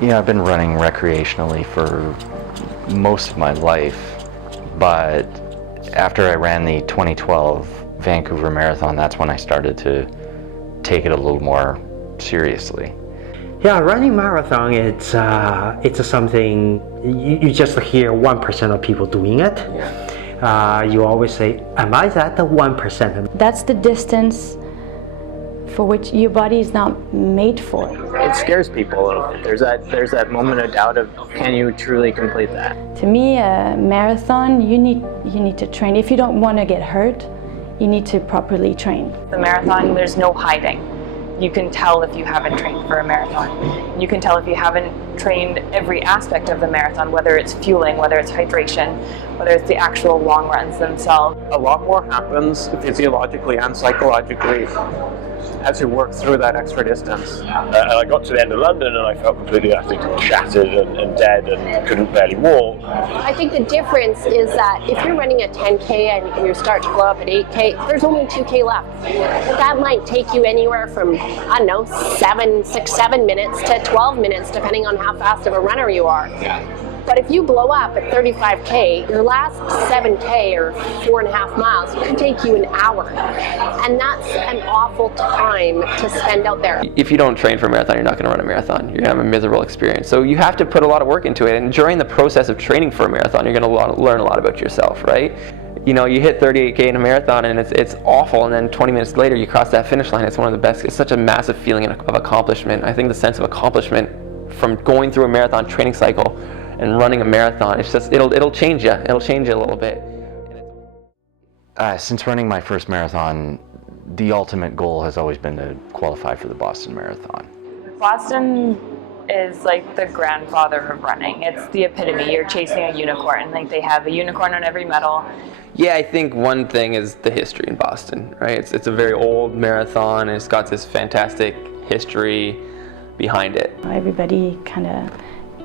Yeah, I've been running recreationally for most of my life, but after I ran the 2012 Vancouver Marathon, that's when I started to take it a little more seriously. Yeah, running marathon, it's something, you just hear 1% of people doing it. Yeah. You always say, am I that the 1%? That's the distance for which your body is not made for. It scares people a little bit. There's that moment of doubt of, can you truly complete that? To me, a marathon, you need to train. If you don't want to get hurt, you need to properly train. The marathon, there's no hiding. You can tell if you haven't trained for a marathon. You can tell if you haven't trained every aspect of the marathon, whether it's fueling, whether it's hydration, whether it's the actual long runs themselves. A lot more happens physiologically and psychologically as you work through that extra distance. And I got to the end of London and I felt completely, I think, shattered and dead and couldn't barely walk. I think the difference is that if you're running a 10K and you start to blow up at 8K, there's only 2K left. That might take you anywhere from, I don't know, 7 minutes to 12 minutes, depending on how fast of a runner you are. But if you blow up at 35K, your last 7K or 4.5 miles could take you an hour. And that's an awful time to spend out there. If you don't train for a marathon, you're not going to run a marathon. You're going to have a miserable experience. So you have to put a lot of work into it. And during the process of training for a marathon, you're going to learn a lot about yourself, right? You know, you hit 38K in a marathon and it's awful, and then 20 minutes later you cross that finish line. It's one of the best. It's such a massive feeling of accomplishment. I think the sense of accomplishment from going through a marathon training cycle and running a marathon, it's just, it'll change you. It'll change you a little bit. Since running my first marathon, the ultimate goal has always been to qualify for the Boston Marathon. Boston is like the grandfather of running. It's the epitome. You're chasing a unicorn. Like, they have a unicorn on every medal. Yeah, I think one thing is the history in Boston, right? It's a very old marathon, and it's got this fantastic history behind it. Everybody kind of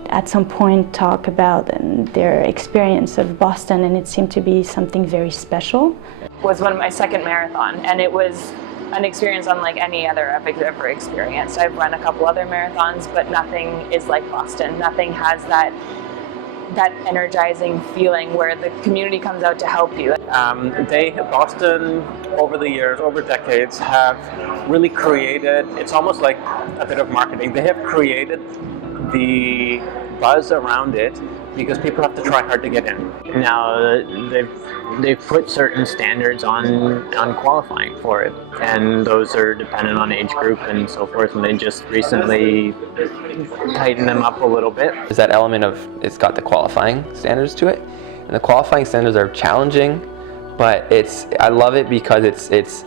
at some point talk about their experience of Boston, and it seemed to be something very special. It was my second marathon, and it was an experience unlike any other I've ever experienced. I've run a couple other marathons, but nothing is like Boston. Nothing has that energizing feeling where the community comes out to help you. Boston, over the years, over decades, have really created, it's almost like a bit of marketing. They have created the buzz around it because people have to try hard to get in. Now they've put certain standards on qualifying for it, and those are dependent on age group and so forth, and they just recently tightened them up a little bit. There's that element of, it's got the qualifying standards to it, and the qualifying standards are challenging, but I love it because it's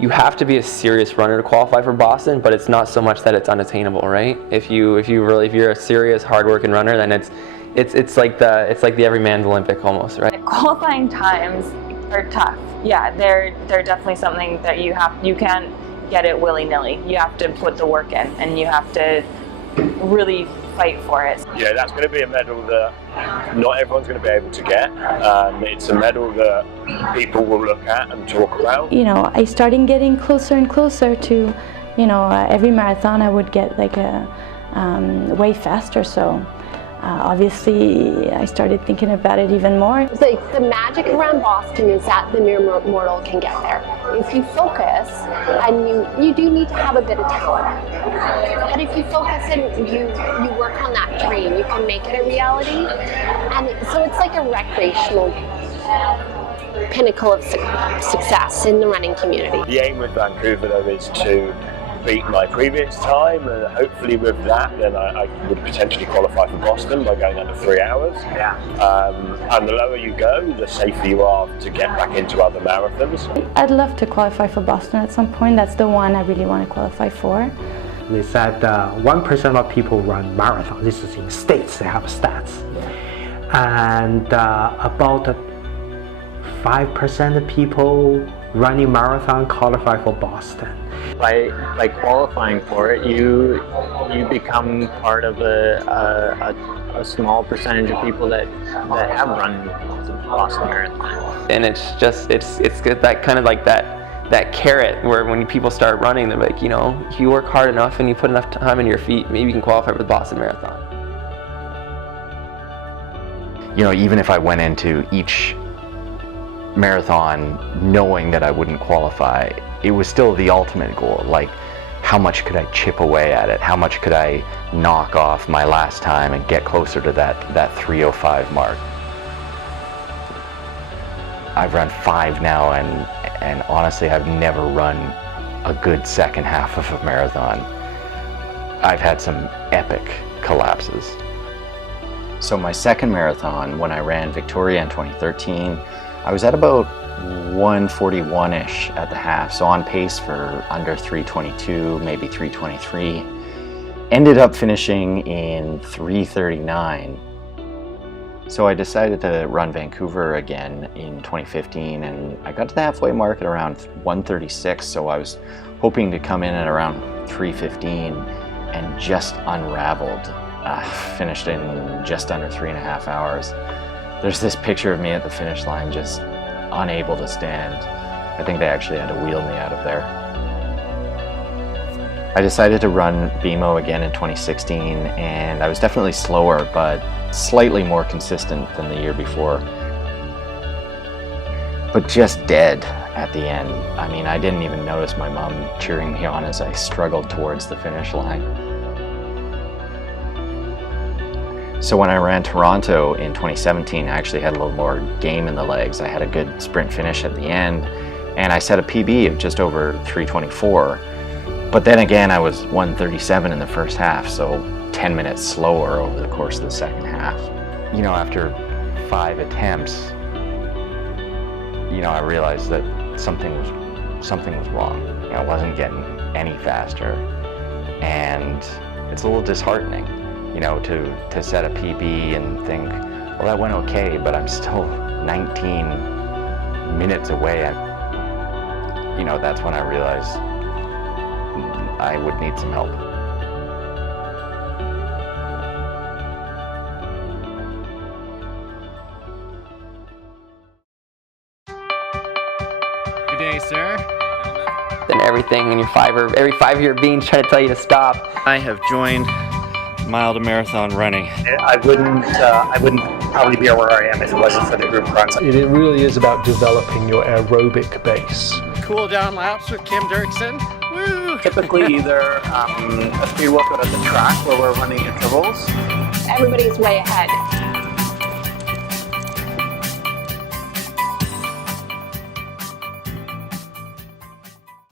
you have to be a serious runner to qualify for Boston, but it's not so much that it's unattainable, right? If you're a serious, hard-working runner, then it's like the everyman's Olympic almost, right? The qualifying times are tough. Yeah, they're definitely something that you can't get it willy-nilly. You have to put the work in, and you have to really fight for it. Yeah, that's going to be a medal that not everyone's going to be able to get. It's a medal that people will look at and talk about. You know, I started getting closer and closer to, every marathon I would get like a way faster. So obviously I started thinking about it even more. The magic around Boston is that the mere mortal can get there. If you focus, and you do need to have a bit of talent, but if you focus and you work on that dream, you can make it a reality. And so it's like a recreational pinnacle of success in the running community. The aim with Vancouver, though, is to beat my previous time, and hopefully with that, then I would potentially qualify for Boston by going under 3 hours. Yeah. And the lower you go, the safer you are to get back into other marathons. I'd love to qualify for Boston at some point. That's the one I really want to qualify for. They said 1% of people run marathon. This is in States, they have stats. And about 5% of people running marathon qualify for Boston. By qualifying for it, you become part of a small percentage of people that have run the Boston Marathon. And it's good, that kind of like that carrot where when people start running, they're like, if you work hard enough and you put enough time in your feet, maybe you can qualify for the Boston Marathon. Even if I went into each marathon knowing that I wouldn't qualify, it was still the ultimate goal. Like, how much could I chip away at it? How much could I knock off my last time and get closer to that 3:05 mark? I've run 5 now, and honestly, I've never run a good second half of a marathon. I've had some epic collapses. So my second marathon, when I ran Victoria in 2013, I was at about 141-ish at the half, so on pace for under 322, maybe 323. Ended up finishing in 339. So I decided to run Vancouver again in 2015, and I got to the halfway mark at around 136, so I was hoping to come in at around 315, and just unraveled. Finished in just under 3.5 hours. There's this picture of me at the finish line just unable to stand. I think they actually had to wheel me out of there. I decided to run BMO again in 2016, and I was definitely slower, but slightly more consistent than the year before. But just dead at the end. I mean, I didn't even notice my mom cheering me on as I struggled towards the finish line. So when I ran Toronto in 2017, I actually had a little more game in the legs. I had a good sprint finish at the end, and I set a PB of just over 324. But then again, I was 137 in the first half, so 10 minutes slower over the course of the second half. After 5 attempts, I realized that something was wrong. I wasn't getting any faster, and it's a little disheartening. To set a PB and think, well, that went okay, but I'm still 19 minutes away. That's when I realized I would need some help. Good day, sir. Then everything in your every five of your beans try to tell you to stop. I have joined Mile to Marathon running. I wouldn't probably be where I am if it wasn't for the group runs. It really is about developing your aerobic base. Cool down laps with Kim Dirksen. Woo! Typically either a speed workout at the track where we're running intervals. Everybody's way ahead.